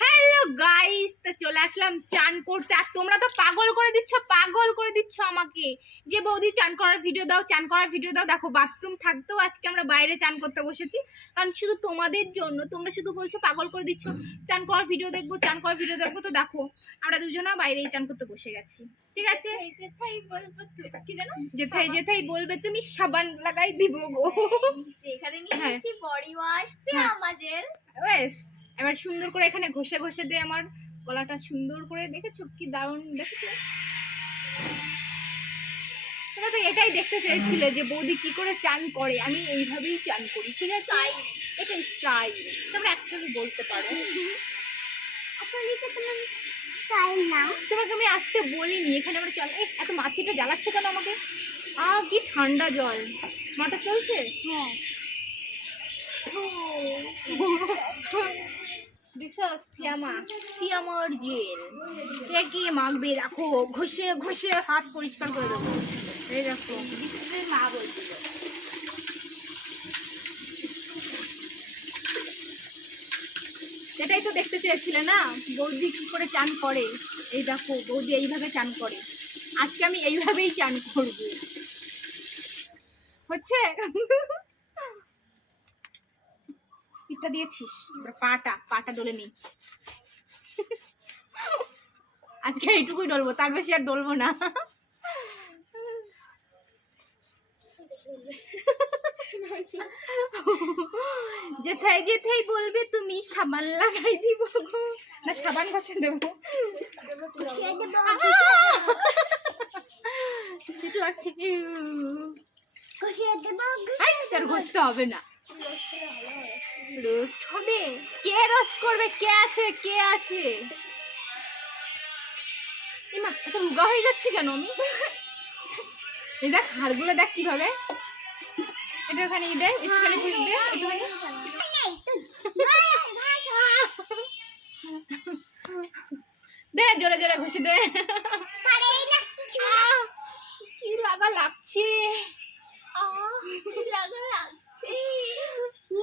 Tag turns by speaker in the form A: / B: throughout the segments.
A: Hello guys তো চলে আসলাম চান করতে। আর তোমরা তো পাগল করে দিচ্ছ পাগল করে দিচ্ছ আমাকে। যে বৌদি চান করার ভিডিও দাও চান করার ভিডিও দাও। দেখো বাথরুম থাকতেও আজকে আমরা বাইরে চান করতে বসেছি। কারণ শুধু তোমাদের জন্য তোমরা শুধু বলছো পাগল করে দিচ্ছ। চান করার ভিডিও দেখব চান করার ভিডিও দেখব। তো দেখো আমরা দুজনা বাইরেই চান করতে বসে গেছি। ঠিক আছে?
B: যেথাই বলব কি জানো?
A: যেথাই যেথাই বলবে তুমি সাবান লাগাই দিব গো।
B: নিয়ে
A: হ্যাঁ।
B: Body wash. আমাদের
A: ব্যাস। এবার সুন্দর করে এখানে ঘষে ঘষে দিয়ে আমার গলাটা সুন্দর করে দেখেছ? কি দারুণ দেখেছ? তোমরা তো এটাই দেখতে চেয়েছিলে যে বৌদি কি করে চান করে। আমি এইভাবেই চান করি ঠিক আছে?
B: Style.
A: এটা স্টাইল। তোমরা অ্যাকচুয়ালি বলতে পারো। তোমাকে আমি আসতে বলিনি এখানে আমরা চল এত মাছিটা জ্বালাচ্ছে কেন আমাকে? আ কি ঠান্ডা জল। মাথা চলছে?
B: হ্যাঁ।
A: দিশাস ফিয়ামা ফিয়ামার জেল। মাখবে? ঘষে ঘষে হাত পরিষ্কার করে দেবো। এই
B: মা বলছিল।
A: এটাই তো দেখতে চেয়েছিলে না? বৌদি কি করে চান করে? এই দেখো, বৌদি এইভাবে চান করে। আজকে আমি এইভাবেই চান করব। হচ্ছে? পিঠটা দিয়েছিস? পাটা পাটা ডলে নি। আজকে এইটুকুই ডলবো তার বেশি আর ডলবো না। যেথায় যেথায় বলবে তুমি সাবান লাগাই দিব গো। না সাবান ঘষে দেবো। শীত লাগছে তোর ঘষতে হবে না। হবে? কে রোস্ট করবে? কে আছে? কে আছে? এমা এত রুগা হয়ে যাচ্ছে কেন আমি? এই দেখ, হাড়গুলো দেখ কীভাবে। এটা ওখানে দে জোরে জোরে ঘুষি দে। কি লাগা লাগছে।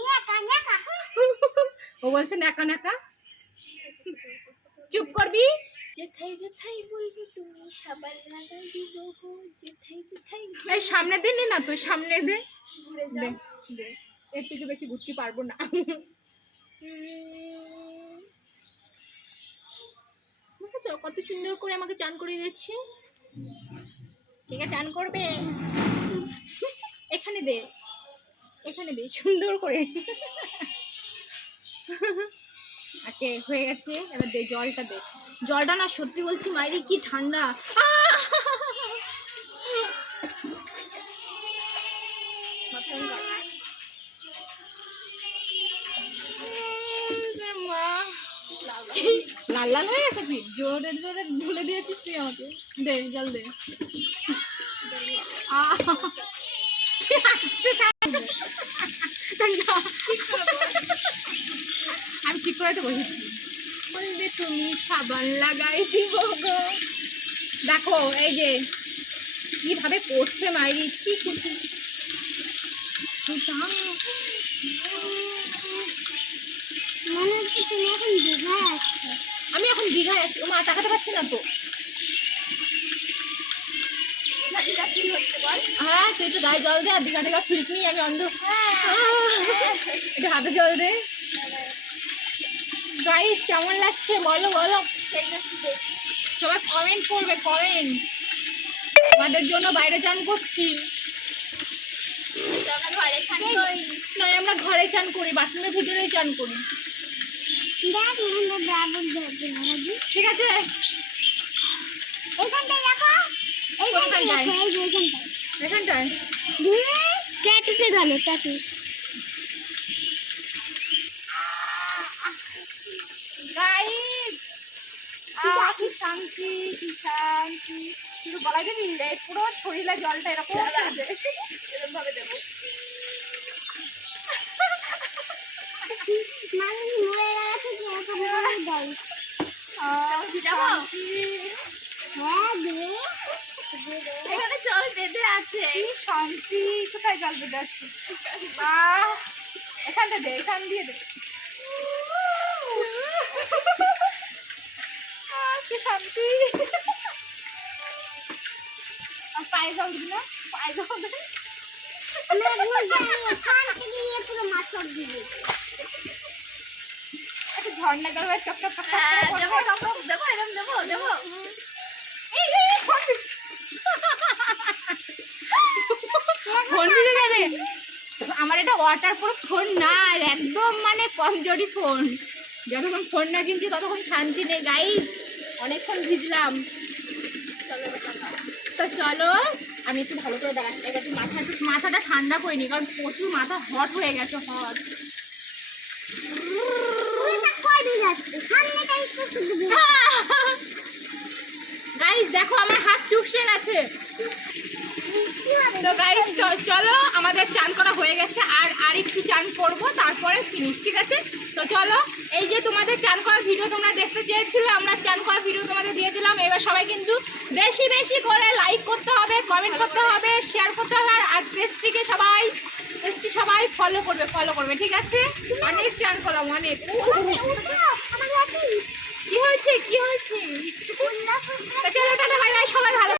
B: লাগা লাগছে
A: ও বলছে নাকা নাকা চুপ করবি?
B: যেথাই যেথাই বলব তুমি সাবান লাগাই দিব গো যেথাই যেথাই
A: এই সামনে দে নে না তো সামনে দে।
B: ঘুরে যাও।
A: দে এর থেকে বেশি ঘুরতে পারব না। দেখেছ কত সুন্দর করে আমাকে চান করিয়ে দিচ্ছে। ঠিক আছে চান করবে? এখানে দে এখানে দে সুন্দর করে। ওকে হয়ে গেছে। এবার দে জলটা দে। জলটা না সত্যি বলছি মাইরি কি ঠান্ডা। লাল লাল হয়ে গেছে পিঠ জোরে জোরে ঢুলে দিয়েছিস তুই আমাকে। দে জল দে। আহ! আস্তে চাপ। না। আমি ঠিক করে তো বসেছি। বলবে তুমি সাবান লাগাই দিব গো। দেখো এই যে কীভাবে পড়ছে মাইরি ছি ছি আমি এখন দীঘায় আছি। ও মা তাকাতে পারছি না তো। হ্যাঁ তুই তো গায়ে জল দে আর দীঘা দীঘা ফিল্ট নিই আমি অন্ধ। একটু হাতে জল দে। গাইস কেমন লাগছে? বলো বলো। সবাই কমেন্ট করবে কমেন্ট আমাদের জন্য বাইরে চান করছি।
B: আমরা ঘরে
A: নয় আমরা ঘরে চান করি বাথরুমের ভিতরেই চান করি। ঠিক আছে।
B: এখানটায়
A: এখানটায়
B: ট্যাটুতে ধরো ট্যাটু
A: গাইস আহ কি শান্তি কি শান্তি? শুধু গলায় দিবি পুরো শরীরে জলটা এরকম এরকম ভাবে দেবো।
B: এখন। হ্যাঁ।
A: জল বেঁধে আছে। শান্তি? কোথায় জল বেঁধে আছে? বাহ এখানে দে এখান দিয়ে দে। আজকে শান্তি? আর পায়ে যাও না? পায়ে যাও
B: দিবি
A: ঝর্ণা করবে
B: হ্যাঁ দেবো দেবো এরকম দেবো দেবো।
A: ফোন যাবে? আমার এটা ওয়াটার প্রুফ ফোন না একদম মানে কমজোরি ফোন যতক্ষণ ফোন না কিনছি ততক্ষণ শান্তি নেই গাইস অনেকক্ষণ ভিজলাম। তো চলো আমি একটু ভালো করে এবার একটু মাথা একটু মাথাটা ঠান্ডা করে কারণ প্রচুর মাথা হট হয়ে গেছে হট
B: শুধু
A: গাইস দেখো আমার হাত চুপসে গেছে। তো গাইস চলো, আমাদের চান করা হয়ে গেছে, আর আর একটু চান করব, তারপরে ফিনিশ ঠিক আছে? তো চলো, এই যে তোমাদের চান করা ভিডিও তোমরা দেখতে চেয়েছিলে, আমরা চান করা ভিডিও তোমাদের দিয়ে দিলাম। এবার সবাই কিন্তু বেশি বেশি করে লাইক করতে হবে কমেন্ট করতে হবে শেয়ার করতে হবে, আর পেজটিকে সবাই পেজটি সবাই ফলো করবে ফলো করবে, ঠিক আছে? অনেক চান করলাম, অনেক।
B: কি হয়েছে? কি হয়েছে? সবাই ভালো